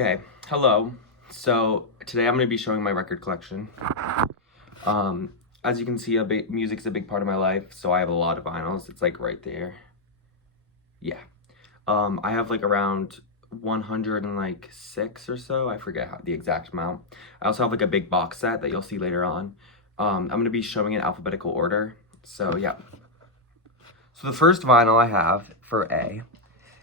Okay, hello. So today I'm going to be showing my record collection. As you can see, music is a big part of my life, so I have a lot of vinyls. It's like right there. Yeah. I have like around 106 or so. I forget the exact amount. I also have like a big box set that you'll see later on. I'm going to be showing in alphabetical order. So yeah. So the first vinyl I have for A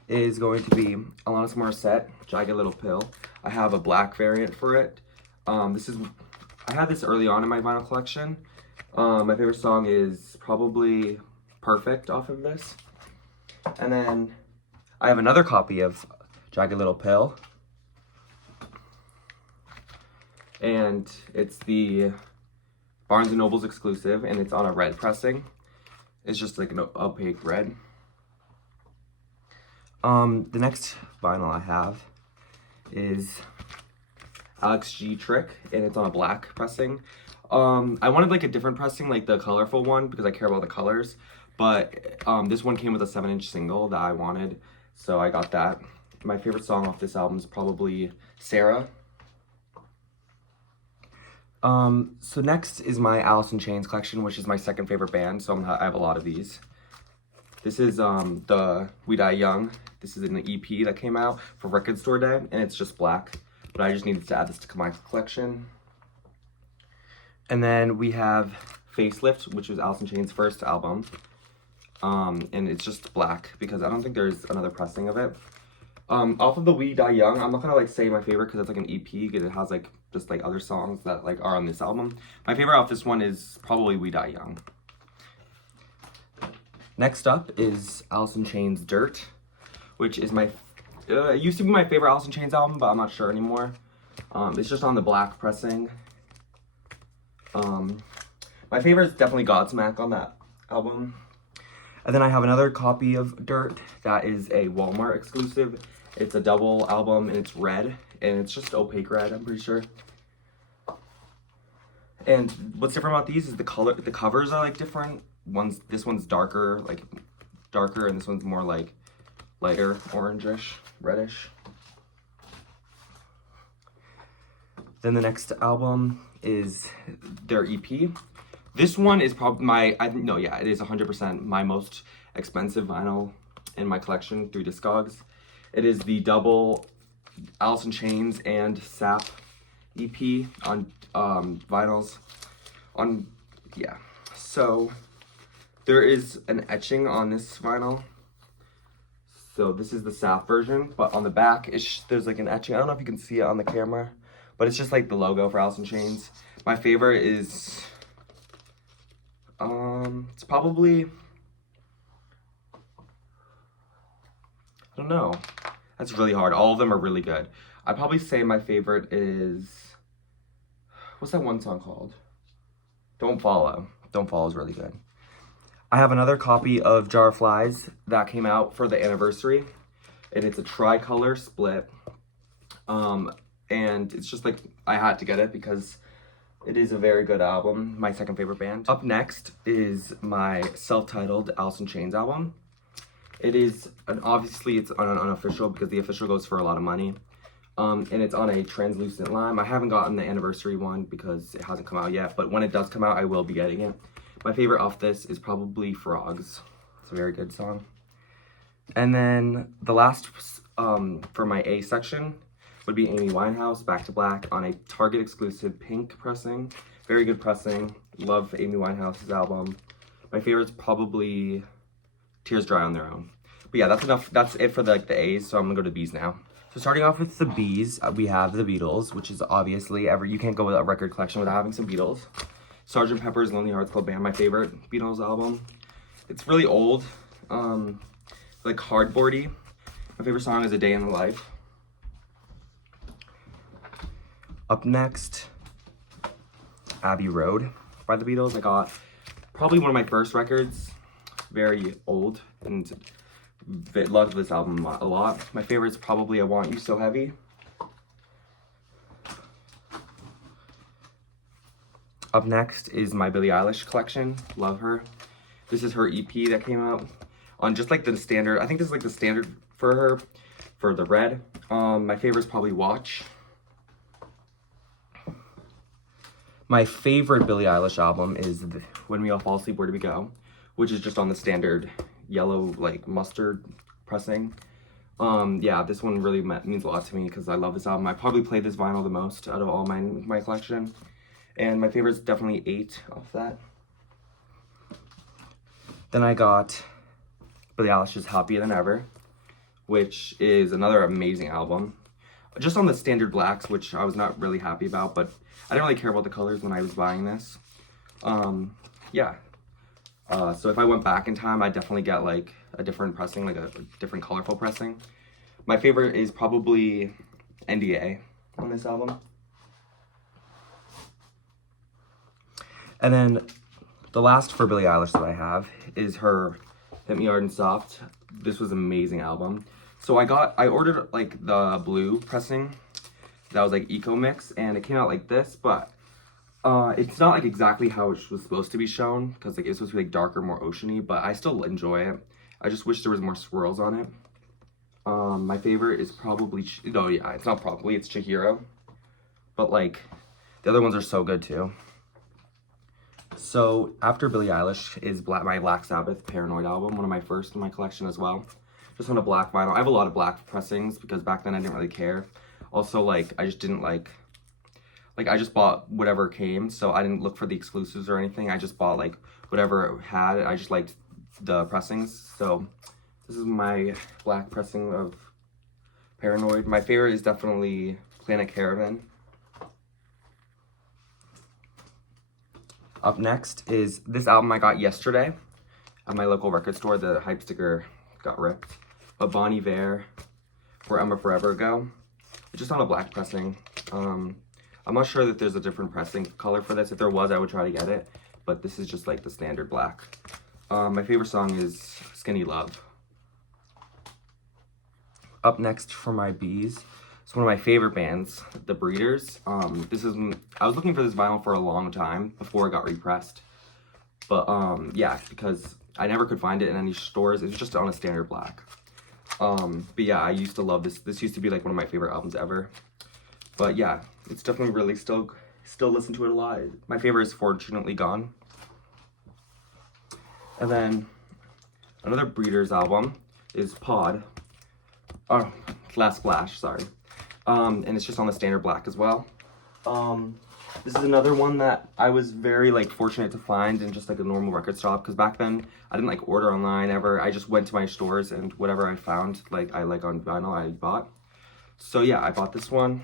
is going to be Alanis Morissette, Jagged Little Pill. I have a black variant for it. I had this early on in my vinyl collection. My favorite song is probably Perfect off of this. And then I have another copy of Jagged Little Pill. And it's the Barnes & Noble's exclusive, and it's on a red pressing. It's just like an opaque red. The next vinyl I have is Alex G Trick, and it's on a black pressing. I wanted like a different pressing, like the colorful one, because I care about the colors. But this one came with a 7-inch single that I wanted, so I got that. My favorite song off this album is probably Sarah. So next is my Alice in Chains collection, which is my second favorite band, so I have a lot of these. This is the We Die Young. This is an EP that came out for Record Store Day, and it's just black. But I just needed to add this to my collection. And then we have Facelift, which was Alice in Chains' first album. And it's just black because I don't think there's another pressing of it. Off of the We Die Young, I'm not gonna like say my favorite because it's like an EP because it has like just like other songs that like are on this album. My favorite off this one is probably We Die Young. Next up is Alice in Chains' Dirt, which is it used to be my favorite Alice in Chains album, but I'm not sure anymore. It's just on the black pressing. My favorite is definitely Godsmack on that album. And then I have another copy of Dirt that is a Walmart exclusive. It's a double album and it's red, and it's just opaque red, I'm pretty sure. And what's different about these is the covers are like different. This one's darker, and this one's more like lighter, orangish, reddish. Then the next album is their EP. This one is probably it is 100% my most expensive vinyl in my collection through Discogs. It is the double Alice in Chains and Sap EP on vinyls. So there is an etching on this vinyl. So this is the Sap version, but on the back, there's like an etching. I don't know if you can see it on the camera, but it's just like the logo for Alice in Chains. My favorite is, it's probably, I don't know. That's really hard. All of them are really good. I'd probably say my favorite is, what's that one song called? Don't Follow. Don't Follow is really good. I have another copy of Jar of Flies that came out for the anniversary, and it's a tricolor split. And it's just like, I had to get it because it is a very good album, my second favorite band. Up next is my self-titled Alice in Chains album. It is, obviously it's unofficial because the official goes for a lot of money. And it's on a translucent lime. I haven't gotten the anniversary one because it hasn't come out yet, but when it does come out, I will be getting it. My favorite off this is probably Frogs. It's a very good song. And then the last for my A section would be Amy Winehouse, Back to Black, on a Target exclusive pink pressing. Very good pressing. Love Amy Winehouse's album. My favorite's probably Tears Dry on Their Own. But yeah, that's enough. That's it for the A's, so I'm gonna go to B's now. So starting off with the B's, we have the Beatles, which is obviously you can't go with a record collection without having some Beatles. Sgt. Pepper's Lonely Hearts Club Band, my favorite Beatles album. It's really old, like cardboardy. My favorite song is A Day in the Life. Up next, Abbey Road by the Beatles. I got probably one of my first records, very old, and loved this album a lot. My favorite is probably I Want You So Heavy. Up next is my Billie Eilish collection. Love her. This is her EP that came out on just like the standard. I think this is like the standard for her, for the red. My favorite is probably Watch. My favorite Billie Eilish album is When We All Fall Asleep, Where Do We Go, which is just on the standard yellow, like, mustard pressing. Yeah, this one really means a lot to me because I love this album. I probably played this vinyl the most out of all my collection. And my favorite is definitely 8 off that. Then I got Billie Eilish's Happier Than Ever, which is another amazing album. Just on the standard blacks, which I was not really happy about, but I didn't really care about the colors when I was buying this. Yeah. So if I went back in time, I'd definitely get like a different pressing, like a different colorful pressing. My favorite is probably NDA on this album. And then the last for Billie Eilish that I have is her Hit Me Hard and Soft. This was an amazing album. So I ordered like the blue pressing that was like Eco Mix, and it came out like this, but it's not like exactly how it was supposed to be shown, because like it's supposed to be like darker, more oceany, but I still enjoy it. I just wish there was more swirls on it. My favorite is probably, no, yeah, it's not probably, it's Chihiro, but like the other ones are so good too. So after Billie Eilish is my Black Sabbath Paranoid album, one of my first in my collection as well. Just on a black vinyl. I have a lot of black pressings because back then I didn't really care. Also, like, I just didn't like I just bought whatever came, so I didn't look for the exclusives or anything. I just bought like whatever it had. I just liked the pressings. So this is my black pressing of Paranoid. My favorite is definitely Planet Caravan. Up next is this album I got yesterday at my local record store. The hype sticker got ripped. But Bon Iver, Where Emma Forever Go. It's just on a black pressing. I'm not sure that there's a different pressing color for this. If there was, I would try to get it. But this is just like the standard black. My favorite song is Skinny Love. Up next for my B's, it's one of my favorite bands, The Breeders. I was looking for this vinyl for a long time before it got repressed. But yeah, because I never could find it in any stores. It's just on a standard black. But yeah, I used to love this. This used to be like one of my favorite albums ever. But yeah, it's definitely really still listen to it a lot. My favorite is Fortunately Gone. And then another Breeders album is Pod. Oh, Last Splash, sorry. And it's just on the standard black as well. This is another one that I was very like fortunate to find in just like a normal record shop, because back then I didn't like order online ever. I just went to my stores and whatever I found like I like on vinyl I bought. So yeah, I bought this one.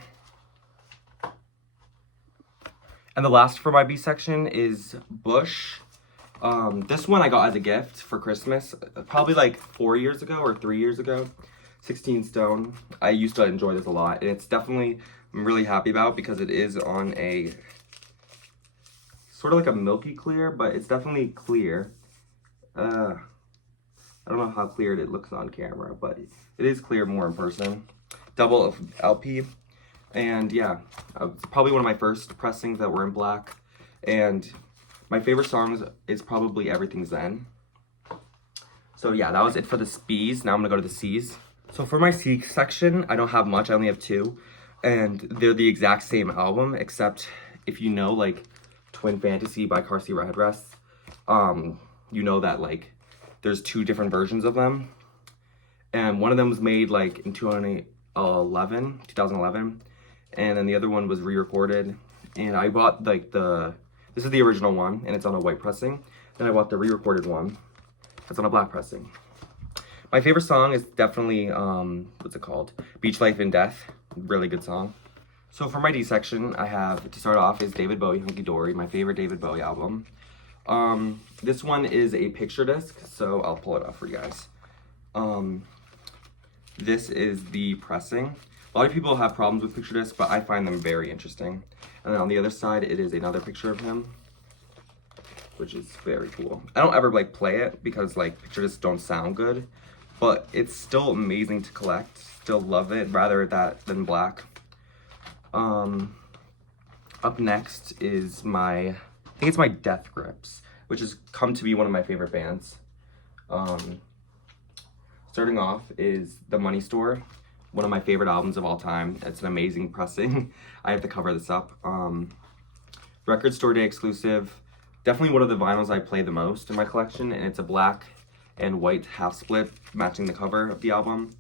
And the last for my B section is Bush. This one I got as a gift for Christmas, probably like 4 years ago or 3 years ago. 16 Stone. I used to enjoy this a lot, and it's definitely, I'm really happy about, because it is on a sort of like a milky clear, but it's definitely clear. I don't know how clear it looks on camera, but it is clear more in person. Double LP, and yeah, it's probably one of my first pressings that were in black, and my favorite songs is probably Everything Zen. So yeah, that was it for the B's. Now I'm gonna go to the C's. So for my C section, I don't have much, I only have 2. And they're the exact same album, except if you know like Twin Fantasy by Car Seat Headrests, you know that like there's 2 different versions of them. And one of them was made like in 2011, and then the other one was re-recorded. And I bought like this is the original one, and it's on a white pressing. Then I bought the re-recorded one, that's on a black pressing. My favorite song is definitely, what's it called? Beach Life and Death. Really good song. So for my D section, I have, to start off, is David Bowie, Hunky Dory, my favorite David Bowie album. This one is a picture disc, so I'll pull it off for you guys. This is the pressing. A lot of people have problems with picture discs, but I find them very interesting. And then on the other side, it is another picture of him, which is very cool. I don't ever like play it because like picture discs don't sound good, but it's still amazing to collect. Still love it, rather that than black. Up next is I think it's my Death Grips, which has come to be one of my favorite bands. Starting off is The Money Store one of my favorite albums of all time. It's an amazing pressing. I have to cover this up. Record Store Day exclusive. Definitely one of the vinyls I play the most in my collection, and it's a black and white half split matching the cover of the album.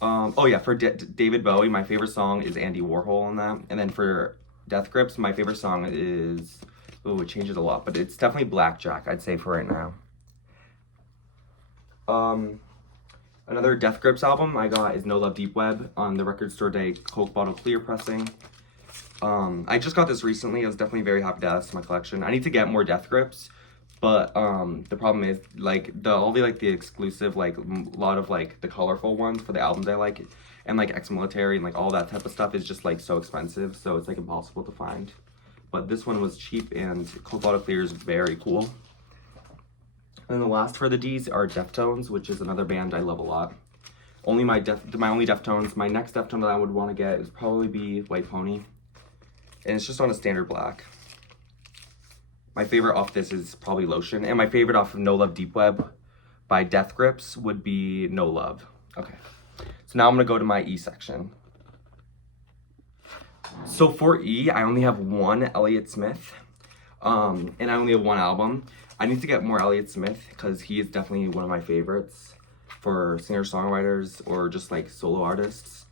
Oh yeah, for David Bowie, my favorite song is Andy Warhol on that. And then for Death Grips, my favorite song is, oh, it changes a lot, but it's definitely Blackjack, I'd say, for right now. Another Death Grips album I got is No Love Deep Web on the Record Store Day Coke Bottle Clear pressing. I just got this recently. I was definitely very happy to add this to my collection. I need to get more Death Grips, but the problem is like all the exclusive, like a lot of like the colorful ones for the albums I like, and like Ex-Military and like all that type of stuff is just like so expensive, so it's like impossible to find. But this one was cheap, and Coke Bottle Clear is very cool. And the last for the D's are Deftones, which is another band I love a lot. My only Deftones. My next Deftone that I would want to get is probably be White Pony, and it's just on a standard black. My favorite off this is probably Lotion, and my favorite off of No Love Deep Web by Death Grips would be No Love. Okay, so now I'm gonna go to my E section. So for E, I only have one Elliott Smith, and I only have one album. I need to get more Elliott Smith because he is definitely one of my favorites for singer-songwriters or just like solo artists.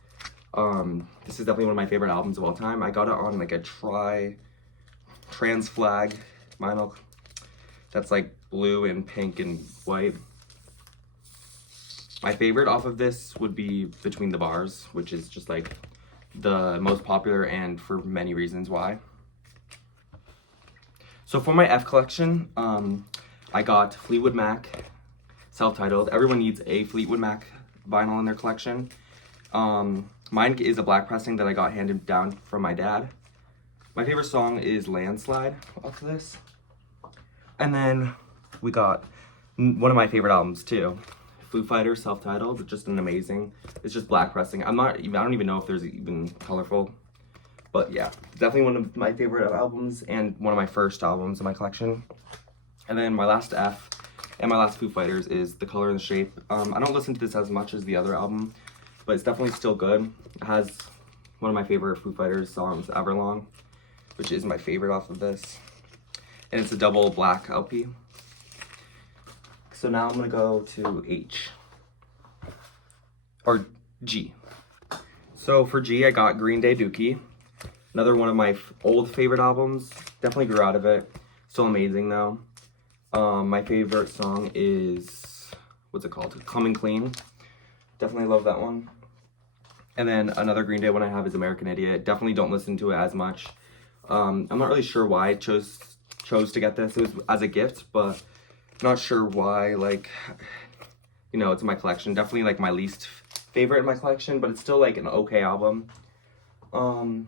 This is definitely one of my favorite albums of all time. I got it on like a Trans Flag vinyl that's like blue and pink and white. My favorite off of this would be Between the Bars, which is just like the most popular and for many reasons why. So for my F collection, I got Fleetwood Mac, self-titled. Everyone needs a Fleetwood Mac vinyl in their collection. Mine is a black pressing that I got handed down from my dad. My favorite song is Landslide off of this. And then we got one of my favorite albums too, Foo Fighters, self-titled. It's just an amazing, it's just black pressing. I don't even know if there's even colorful. But yeah, definitely one of my favorite albums and one of my first albums in my collection. And then my last F and my last Foo Fighters is The Color and the Shape. I don't listen to this as much as the other album, but it's definitely still good. It has one of my favorite Foo Fighters songs, Everlong, which is my favorite off of this. And it's a double black LP. So now I'm gonna go to H. Or G. So for G, I got Green Day Dookie. Another one of my old favorite albums. Definitely grew out of it. Still amazing though. My favorite song is, what's it called? Coming Clean. Definitely love that one. And then another Green Day one I have is American Idiot. Definitely don't listen to it as much. I'm not really sure why I chose to get this. It was as a gift, but not sure why. Like, you know, it's in my collection. Definitely like my least favorite in my collection, but it's still like an okay album.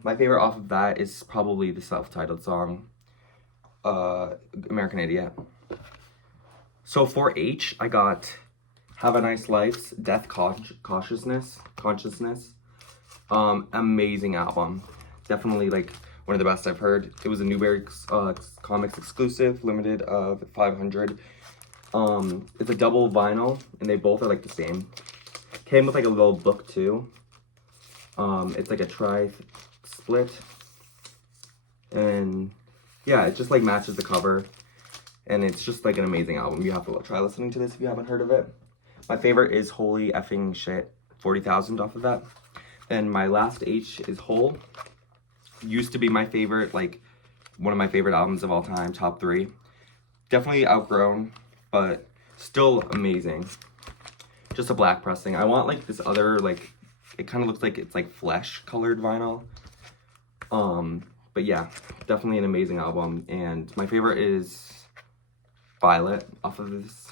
My favorite off of that is probably the self-titled song, American Idiot. So for H, I got Have a Nice Life's Death Consciousness. Amazing album. Definitely like one of the best I've heard. It was a Newbery Comics exclusive, limited of 500. It's a double vinyl, and they both are like the same. Came with like a little book too. It's like a tri-split, and yeah, it just like matches the cover, and it's just like an amazing album. You have to try listening to this if you haven't heard of it. My favorite is Holy Effing Shit, 40,000 off of that. Then my last H is Hole. Used to be my favorite, like one of my favorite albums of all time, top 3. Definitely outgrown, but still amazing. Just a black pressing. I want like this other, like, it kind of looks like it's like flesh colored vinyl. But yeah, definitely an amazing album. And my favorite is Violet off of this.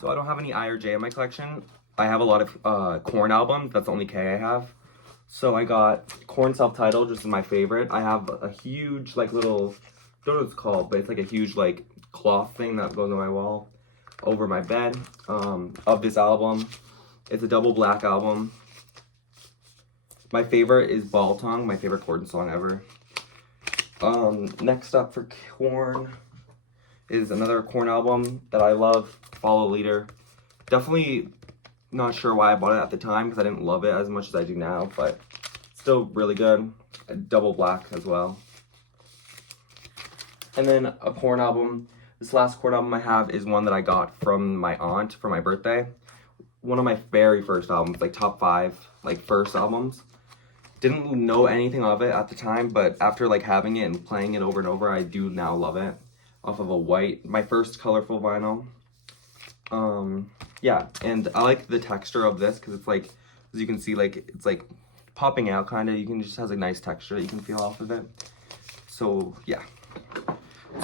So I don't have any I or J in my collection. I have a lot of Korn albums. That's the only K I have. So I got Korn self-titled, which is my favorite. I have a huge like little, I don't know what it's called, but it's like a huge like cloth thing that goes on my wall over my bed of this album. It's a double black album. My favorite is Ball Tongue, my favorite Korn song ever. Next up for Korn is another Korn album that I love, Follow Leader. Definitely Not sure why I bought it at the time because I didn't love it as much as I do now, but still really good. Double black as well. And then a Korn album. This last Korn album I have is one that I got from my aunt for my birthday. One of my very first albums, like top 5, like first albums. Didn't know anything of it at the time, but after like having it and playing it over and over, I do now love it. Off of a white, my first colorful vinyl. Yeah, and I like the texture of this because it's like, as you can see, like it's like popping out kind of. You can just has a nice texture that you can feel off of it. So yeah.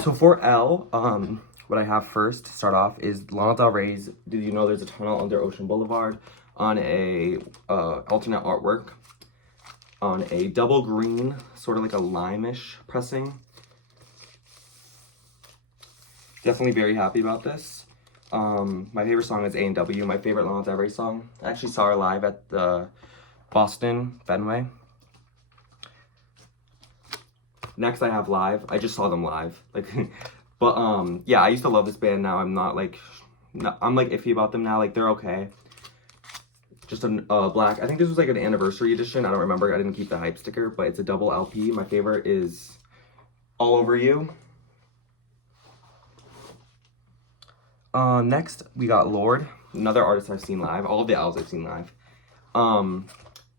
So for L, what I have first to start off is Lana Del Rey's Did You Know There's a Tunnel Under Ocean Boulevard on a alternate artwork on a double green, sort of like a lime-ish pressing. Definitely very happy about this. My favorite song is A&W, my favorite Lana Del Rey song. I actually saw her live at the Boston Fenway. Next I have Live. I just saw them live. Like, but yeah, I used to love this band. Now I'm not like, I'm like iffy about them now. Like they're okay. Just a black. I think this was like an anniversary edition. I don't remember. I didn't keep the hype sticker, but it's a double LP. My favorite is All Over You. Next we got Lorde, another artist I've seen live. All of the albums I've seen live.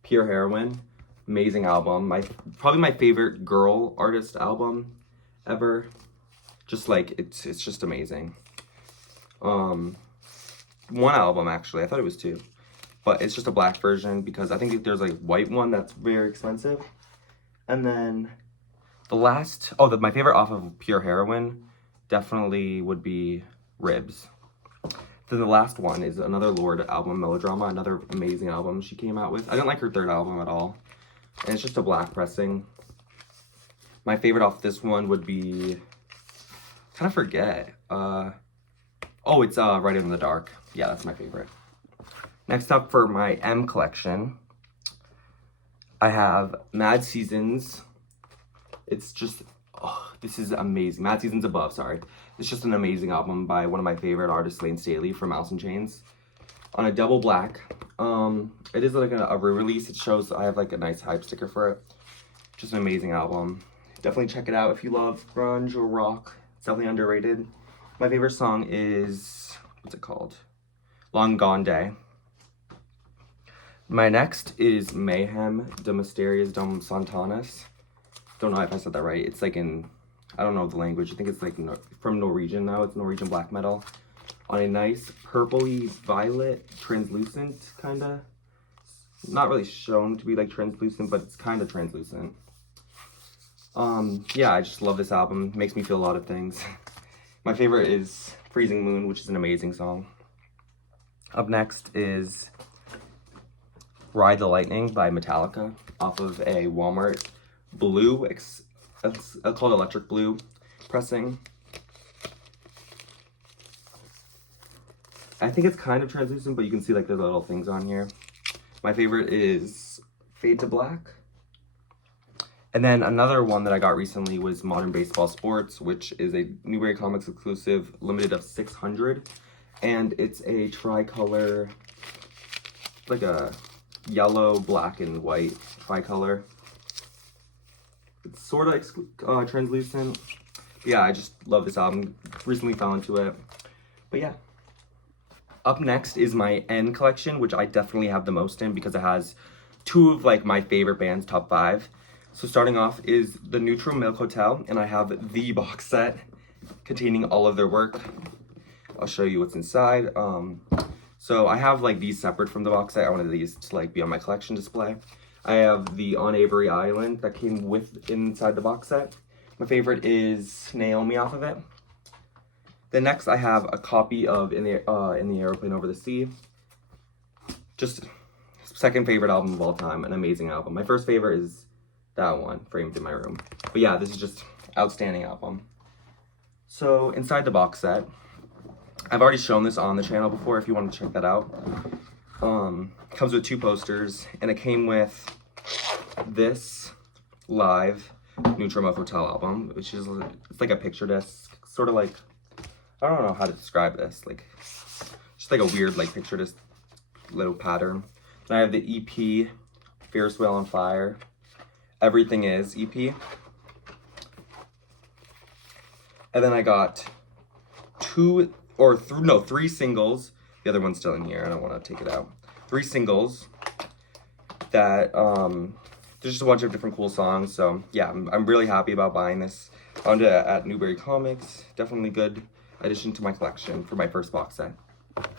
Pure Heroine, amazing album. Probably my favorite girl artist album ever. Just like it's just amazing. One album actually. I thought it was 2, but it's just a black version because I think there's like white one that's very expensive. And then the last, my favorite off of Pure Heroine definitely would be Ribs. Then the last one is another Lorde album, Melodrama, another amazing album she came out with. I didn't like her third album at all. And it's just a black pressing. My favorite off this one would be, kind of forget. It's Right in the Dark. Yeah, that's my favorite. Next up for my M collection, I have Mad Seasons. It's just, this is amazing. Mad Seasons Above, sorry. It's just an amazing album by one of my favorite artists, Layne Staley from Alice in Chains. On a double black. It is like a re-release. It shows I have like a nice hype sticker for it. Just an amazing album. Definitely check it out if you love grunge or rock. It's definitely underrated. My favorite song is, what's it called? Long Gone Day. My next is Mayhem de Mysterios Dom Santanas. Don't know if I said that right. It's like in, I don't know the language. I think it's like from Norwegian now. It's Norwegian black metal. On a nice purpley violet, translucent kind of. Not really shown to be like translucent, but it's kind of translucent. Yeah, I just love this album. It makes me feel a lot of things. My favorite is Freezing Moon, which is an amazing song. Up next is Ride the Lightning by Metallica off of a Walmart blue, it's called Electric Blue pressing. I think it's kind of translucent, but you can see like there's little things on here. My favorite is Fade to Black. And then another one that I got recently was Modern Baseball Sports, which is a Newbury Comics exclusive, limited of 600. And it's a tricolor, like a yellow, black, and white tricolor. It's sort of like translucent. Yeah, I just love this album. Recently fell into it. But yeah. Up next is my N collection, which I definitely have the most in because it has 2 of like my favorite bands, top 5. So starting off is the Neutral Milk Hotel, and I have the box set containing all of their work. I'll show you what's inside. So I have like these separate from the box set. I wanted these to like be on my collection display. I have the On Avery Island that came with inside the box set. My favorite is Naomi off of it. Then next I have a copy of In the Aeroplane Over the Sea. Just second favorite album of all time, an amazing album. My first favorite is that one, framed in my room. But yeah, this is just outstanding album. So inside the box set, I've already shown this on the channel before if you want to check that out. Comes with 2 posters, and it came with this live Neutral Milk Hotel album, which is, it's like a picture disc, sort of like, I don't know how to describe this, like, just like a weird like picture disc little pattern. Then I have the EP, Fierce Whale on Fire, Everything Is EP. And then I got three singles. The other one's still in here. I don't want to take it out. 3 singles that, there's just a bunch of different cool songs. So yeah, I'm really happy about buying this. Found it at Newbury Comics. Definitely good addition to my collection for my first box set.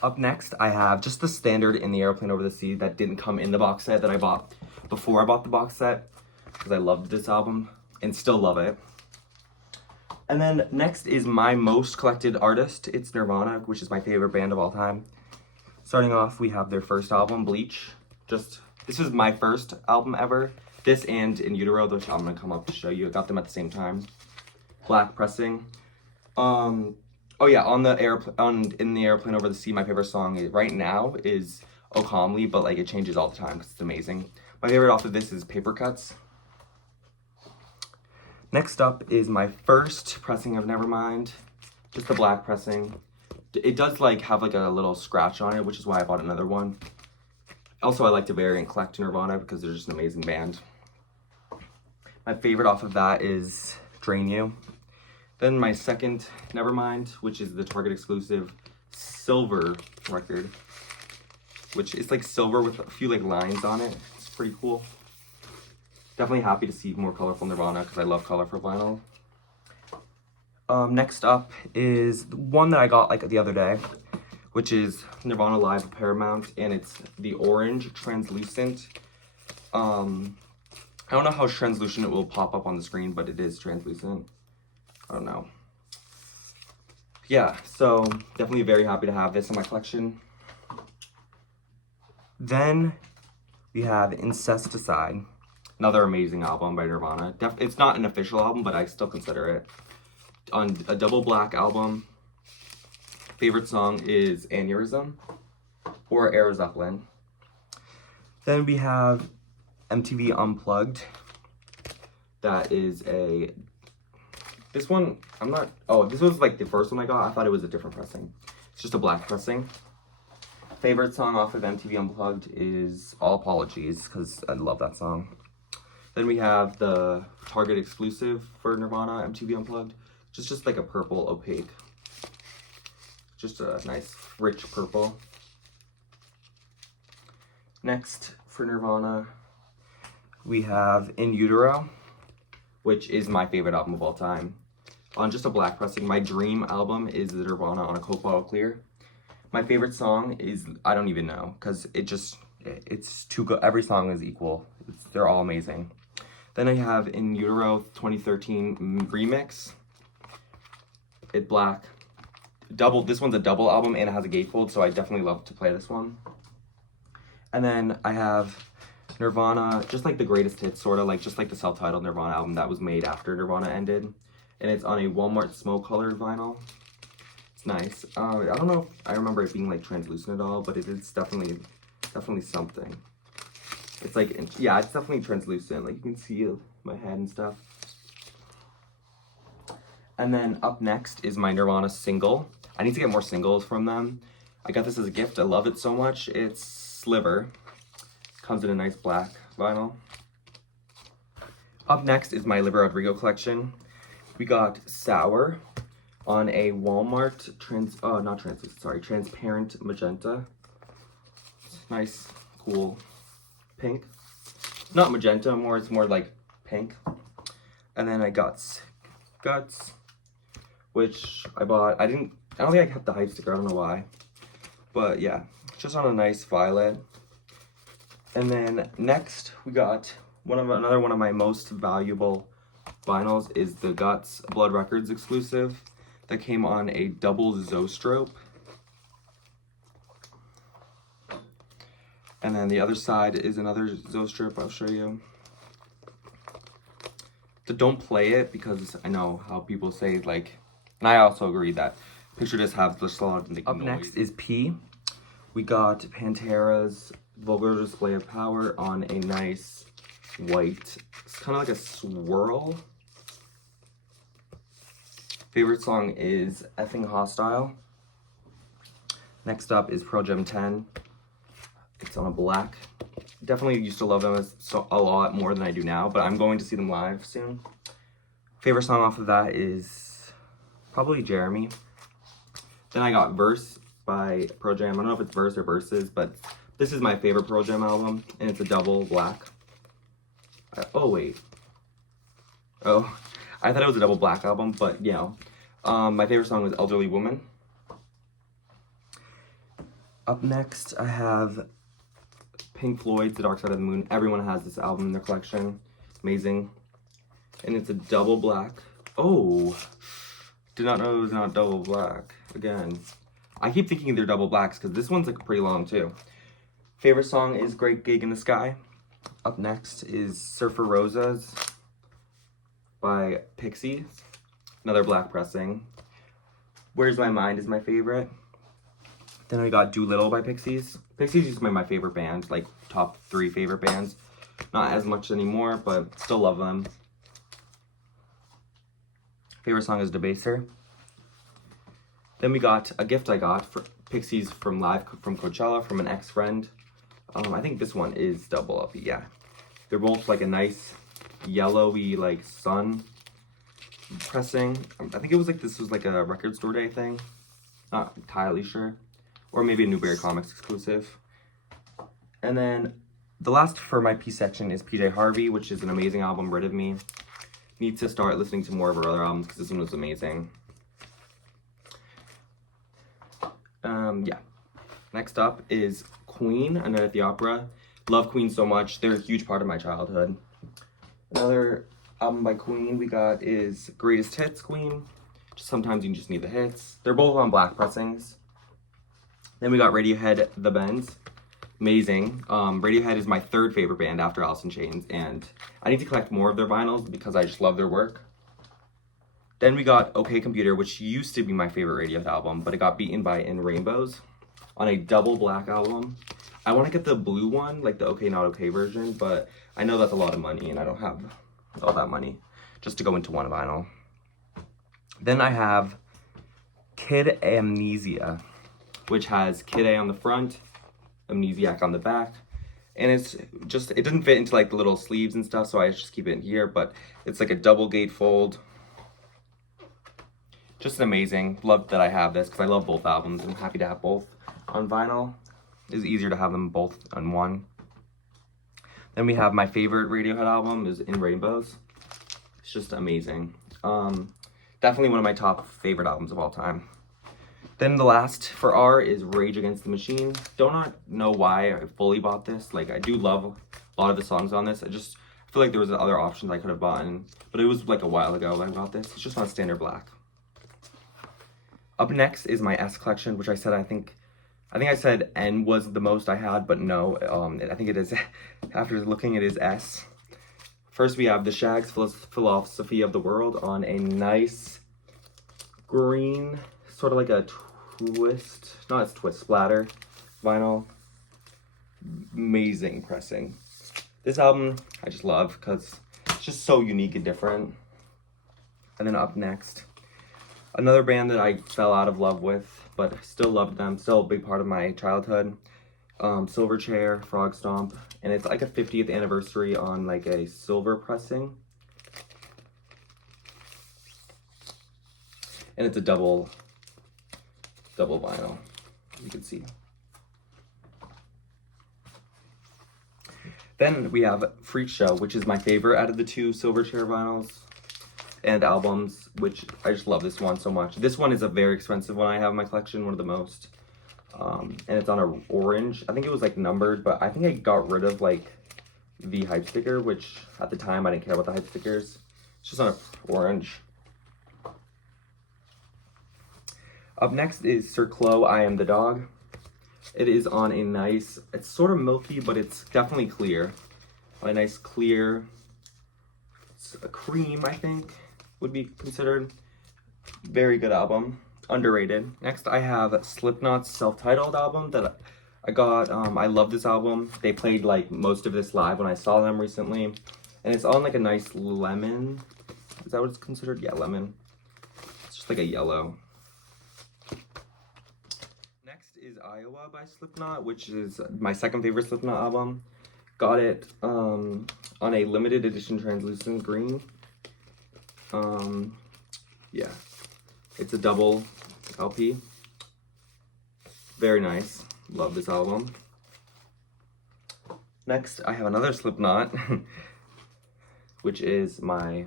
Up next, I have just the standard In the Airplane Over the Sea that didn't come in the box set that I bought before I bought the box set, because I loved this album and still love it. And then next is my most collected artist. It's Nirvana, which is my favorite band of all time. Starting off, we have their first album, Bleach. This is my first album ever. This and In Utero, which I'm gonna come up to show you. I got them at the same time. Black pressing. Oh yeah, In the Airplane Over the Sea, my favorite song right now is Oh Calmly, but like it changes all the time because it's amazing. My favorite off of this is Paper Cuts. Next up is my first pressing of Nevermind, just the black pressing. It does like have like a little scratch on it, which is why I bought another one. Also, I like to vary and collect Nirvana because they're just an amazing band. My favorite off of that is Drain You. Then my second Nevermind, which is the Target exclusive silver record, which is like silver with a few like lines on it. It's pretty cool. Definitely happy to see more colorful Nirvana because I love colorful vinyl. Next up is the one that I got like the other day, which is Nirvana Live at Paramount, and it's the orange translucent. I don't know how translucent it will pop up on the screen, but it is translucent. I don't know. Yeah, so definitely very happy to have this in my collection. Then we have Incesticide. Another amazing album by Nirvana. It's not an official album, but I still consider it. On a double black album, favorite song is Aneurysm or Air Zeppelin. Then we have MTV Unplugged. That is this one, this was like the first one I got. I thought it was a different pressing. It's just a black pressing. Favorite song off of MTV Unplugged is All Apologies, because I love that song. Then we have the Target exclusive for Nirvana, MTV Unplugged. Just like a purple opaque. Just a nice rich purple. Next for Nirvana, we have In Utero, which is my favorite album of all time. On just a black pressing, my dream album is the Nirvana on a Coke Bottle Clear. My favorite song is, I don't even know, because it's too good. Every song is equal. They're all amazing. Then I have In Utero 2013 remix. It black. This one's a double album and it has a gatefold, so I definitely love to play this one. And then I have Nirvana, just like the greatest hits, sort of like just like the self-titled Nirvana album that was made after Nirvana ended. And it's on a Walmart smoke colored vinyl. It's nice. I don't know if I remember it being like translucent at all, but it is definitely something. It's like, yeah, it's definitely translucent. Like you can see my head and stuff. And then up next is my Nirvana single. I need to get more singles from them. I got this as a gift. I love it so much. It's Sliver. Comes in a nice black vinyl. Up next is my Olivia Rodrigo collection. We got Sour on a Walmart transparent magenta. Nice, cool pink. Not magenta, it's more like pink. And then I got Guts, which I bought. I don't think I kept the hype sticker, I don't know why. But yeah, just on a nice violet. And then next we got another one of my most valuable vinyls is the Guts Blood Records exclusive that came on a double Zoestrope. And then the other side is another Zoestrope I'll show you. So don't play it because I know how people say like, and I also agree that picture disc have the slot and the noise. Up next is P. We got Pantera's Vulgar Display of Power on a nice white, it's kind of like a swirl. Favorite song is Effing Hostile. Next up is Pearl Jam 10. It's on a black. Definitely used to love them a lot more than I do now, but I'm going to see them live soon. Favorite song off of that is probably Jeremy. Then I got Verse by Pearl Jam. I don't know if it's Verse or Verses, but this is my favorite Pearl Jam album, and it's a double black. Oh, wait. Oh, I thought it was a double black album, but yeah. My favorite song was Elderly Woman. Up next, I have Pink Floyd's The Dark Side of the Moon. Everyone has this album in their collection. Amazing. And it's a double black. Oh, did not know it was not double black. Again, I keep thinking they're double blacks because this one's like pretty long too. Favorite song is Great Gig in the Sky. Up next is Surfer Rosas by Pixie. Another black pressing. Where's My Mind is my favorite. Then I got Doolittle by Pixies. Pixies used to be my favorite band, like top 3 favorite bands. Not as much anymore, but still love them. Favorite song is Debaser. Then we got A Gift I Got for Pixies from Coachella from an ex-friend. I think this one is double LP, yeah. They're both like a nice yellowy like sun pressing. I think it was like this was like a record store day thing. Not entirely sure. Or maybe a Newberry Comics exclusive. And then the last for my P section is PJ Harvey, which is an amazing album, Rid of Me. Need to start listening to more of her other albums because this one was amazing. Yeah. Next up is Queen, A Night at the Opera. Love Queen so much. They're a huge part of my childhood. Another album by Queen we got is Greatest Hits Queen. Sometimes you just need the hits. They're both on black pressings. Then we got Radiohead, The Bends. Amazing. Radiohead is my 3rd favorite band after Alice in Chains, and I need to collect more of their vinyls because I just love their work. Then we got OK Computer, which used to be my favorite Radiohead album, but it got beaten by In Rainbows on a double black album. I want to get the blue one, like the OK Not OK version, but I know that's a lot of money, and I don't have all that money just to go into one vinyl. Then I have Kid Amnesia, which has Kid A on the front, Amnesiac on the back, and it doesn't fit into like the little sleeves and stuff, so I just keep it in here, but it's like a double gatefold. Just amazing. Love that I have this because I love both albums. I'm happy to have both on vinyl. It's easier to have them both on one. Then we have my favorite Radiohead album is In Rainbows. It's just amazing. Definitely one of my top favorite albums of all time. Then the last for R is Rage Against the Machine. Do not know why I fully bought this. Like, I do love a lot of the songs on this. I feel like there was other options I could have bought, but it was like a while ago that I bought this. It's just on standard black. Up next is my S collection, which I think I said N was the most I had, but no. I think it is, after looking, it is S. First we have the Shag's Philosophy of the World on a nice green, sort of like a twist splatter vinyl. Amazing pressing. This album I just love because it's just so unique and different. And then up next, another band that I fell out of love with, but still loved them, still a big part of my childhood. Silverchair, Frog Stomp, and it's like a 50th anniversary on like a silver pressing. And it's a double vinyl, you can see. Then we have Freak Show, which is my favorite out of the 2 Silverchair vinyls and albums, which I just love this one so much. This one is a very expensive one I have in my collection, one of the most. And it's on a orange. I think it was like numbered, but I think I got rid of like the hype sticker, which at the time I didn't care about the hype stickers. It's just on an orange. Up next is Sir Clo, I Am the Dog. It is on a nice, it's sort of milky, but it's definitely clear. On a nice clear, it's a cream, I think, would be considered. Very good album, underrated. Next I have Slipknot's self-titled album that I got. I love this album. They played like most of this live when I saw them recently. And it's on like a nice lemon. Is that what it's considered? Yeah, lemon. It's just like a yellow. is Iowa by Slipknot, which is my second favorite Slipknot album. Got it on a limited edition translucent green. Yeah, it's a double LP. Very nice. Love this album. Next, I have another Slipknot, which is my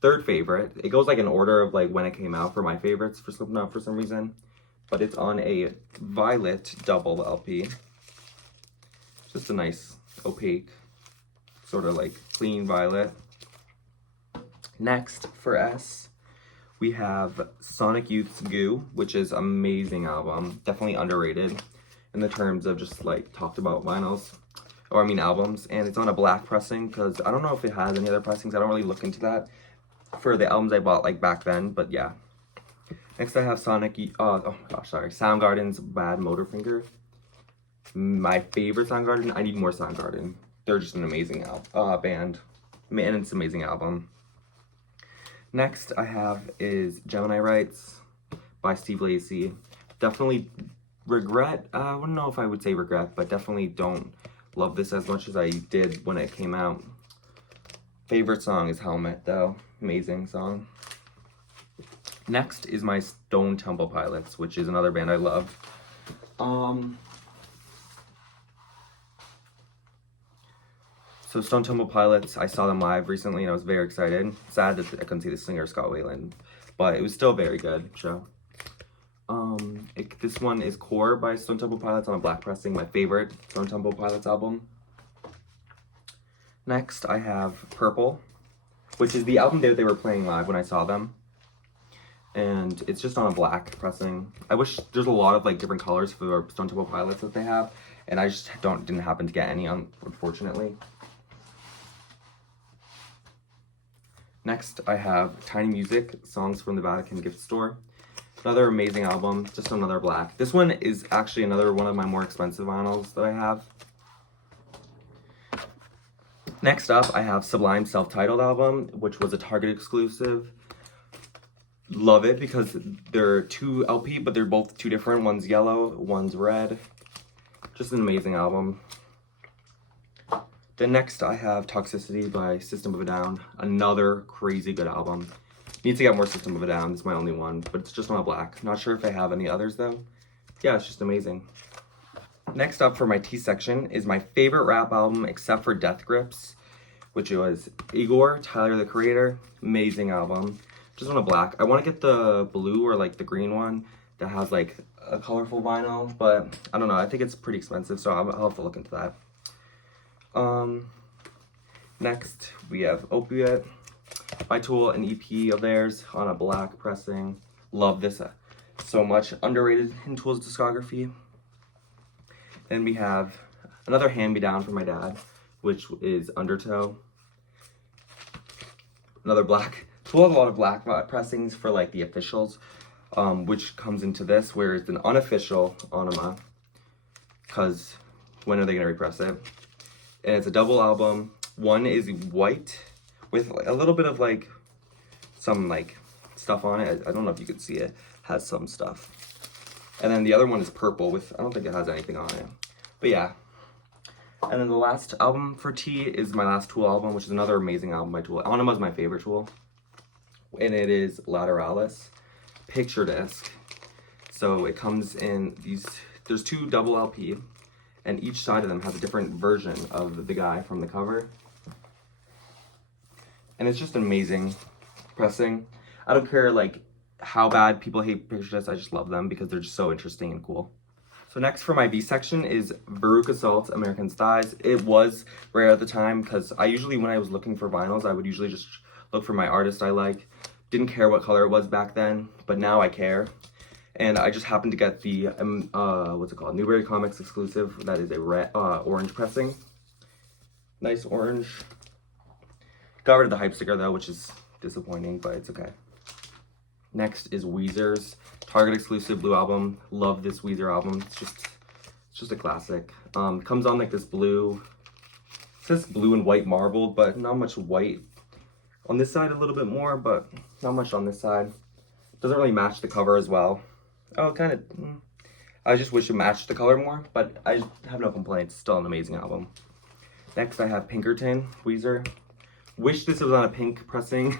third favorite. It goes like in order of like when it came out for my favorites for Slipknot for some reason. But it's on a violet double LP. Just a nice opaque, sort of like clean violet. Next, for S, we have Sonic Youth's Goo, which is amazing album. Definitely underrated in the terms of just like talked about vinyls, or I mean albums. And it's on a black pressing because I don't know if it has any other pressings. I don't really look into that for the albums I bought like back then, but yeah. Next I have Soundgarden's Bad Motorfinger. My favorite Soundgarden. I need more Soundgarden. They're just an amazing band. Man, it's an amazing album. Next I have is Gemini Rights by Steve Lacy. Definitely regret, I wouldn't know if I would say regret, but definitely don't love this as much as I did when it came out. Favorite song is Helmet though. Amazing song. Next is my Stone Temple Pilots, which is another band I love. So Stone Temple Pilots, I saw them live recently and I was very excited. Sad that I couldn't see the singer Scott Weiland, but it was still a very good show. This one is Core by Stone Temple Pilots on a black pressing, my favorite Stone Temple Pilots album. Next, I have Purple, which is the album that they were playing live when I saw them. And it's just on a black pressing. I wish there's a lot of like different colors for the Stone Temple Pilots that they have, and I just didn't happen to get any unfortunately. Next, I have Tiny Music, Songs from the Vatican Gift Store. Another amazing album, just another black. This one is actually another one of my more expensive vinyls that I have. Next up, I have Sublime's self-titled album, which was a Target exclusive. Love it because they're two LP, but they're both two different. One's yellow, one's red. Just an amazing album. Then next I have Toxicity by System of a Down. Another crazy good album. Need to get more System of a Down. This is my only one, but it's just on a black. Not sure if I have any others though. Yeah, it's just amazing. Next up for my T section is my favorite rap album except for Death Grips, which was Igor, Tyler the Creator. Amazing album. Just on a black. I want to get the blue or like the green one that has like a colorful vinyl, but I don't know. I think it's pretty expensive, so I'll have to look into that. Next we have Opiate by Tool, an EP of theirs on a black pressing. Love this so much. Underrated in Tool's discography. Then we have another hand-me-down from my dad, which is Undertow. Another black. Tool has a lot of black pressings for like the officials, which comes into this, where it's an unofficial Onima, because when are they going to repress it? And it's a double album. One is white with a little bit of like some like stuff on it. I don't know if you can see it. Has some stuff. And then the other one is purple with, I don't think it has anything on it. But yeah. And then the last album for T is my last Tool album, which is another amazing album by Tool. Onima is my favorite Tool. And it is Lateralis picture disc. So it comes in these, there's two double LP, and each side of them has a different version of the guy from the cover. And it's just an amazing pressing. I don't care like how bad people hate picture discs, I just love them because they're just so interesting and cool. So next for my V section is Veruca Salt's American Styes. It was rare at the time because I usually, when I was looking for vinyls, I would usually just look for my artist I like. Didn't care what color it was back then, but now I care. And I just happened to get the, what's it called? Newberry Comics exclusive. That is a red, orange pressing. Nice orange. Got rid of the hype sticker though, which is disappointing, but it's okay. Next is Weezer's Target exclusive blue album. Love this Weezer album. It's just a classic. Comes on like this blue, it says blue and white marbled, but not much white. On this side a little bit more, but not much on this side. Doesn't really match the cover as well. Oh, kind of, I just wish it matched the color more, but I have no complaints. Still an amazing album. Next, I have Pinkerton, Weezer. Wish this was on a pink pressing,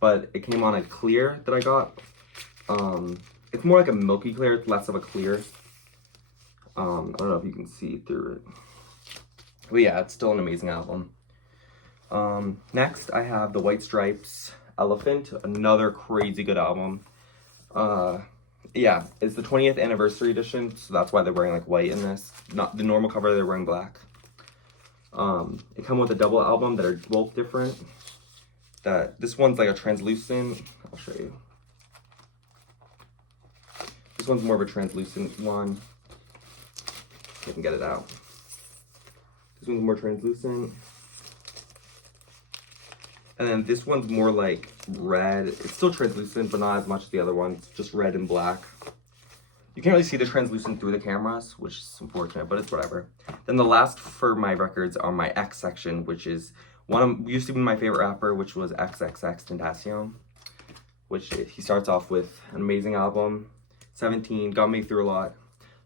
but it came on a clear that I got. It's more like a milky clear, it's less of a clear. I don't know if you can see through it. But yeah, it's still an amazing album. Next, I have the White Stripes Elephant, another crazy good album. Yeah, it's the 20th anniversary edition, so that's why they're wearing like white in this. Not the normal cover, they're wearing black. It comes with a double album that are both different. This one's like a translucent. I'll show you. This one's more of a translucent one. If I can get it out. This one's more translucent. And then this one's more like red. It's still translucent, but not as much as the other one. It's just red and black. You can't really see the translucent through the cameras, which is unfortunate, but it's whatever. Then the last for my records are my X section, which is used to be my favorite rapper, which was XXXTentacion, which he starts off with an amazing album. 17 got me through a lot,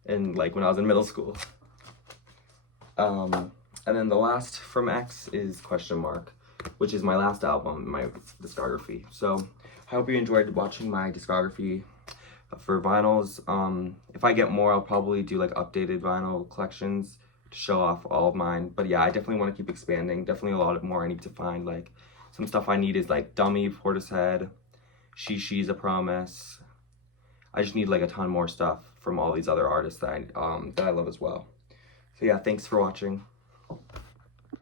and like when I was in middle school. And then the last from X is Question Mark, which is my last album in my discography. So I hope you enjoyed watching my discography for vinyls. If I get more, I'll probably do like updated vinyl collections to show off all of mine. But yeah, I definitely want to keep expanding. Definitely a lot more I need to find. Like some stuff I need is like Dummy, Portishead, She's a Promise. I just need like a ton more stuff from all these other artists that I love as well. So yeah, thanks for watching.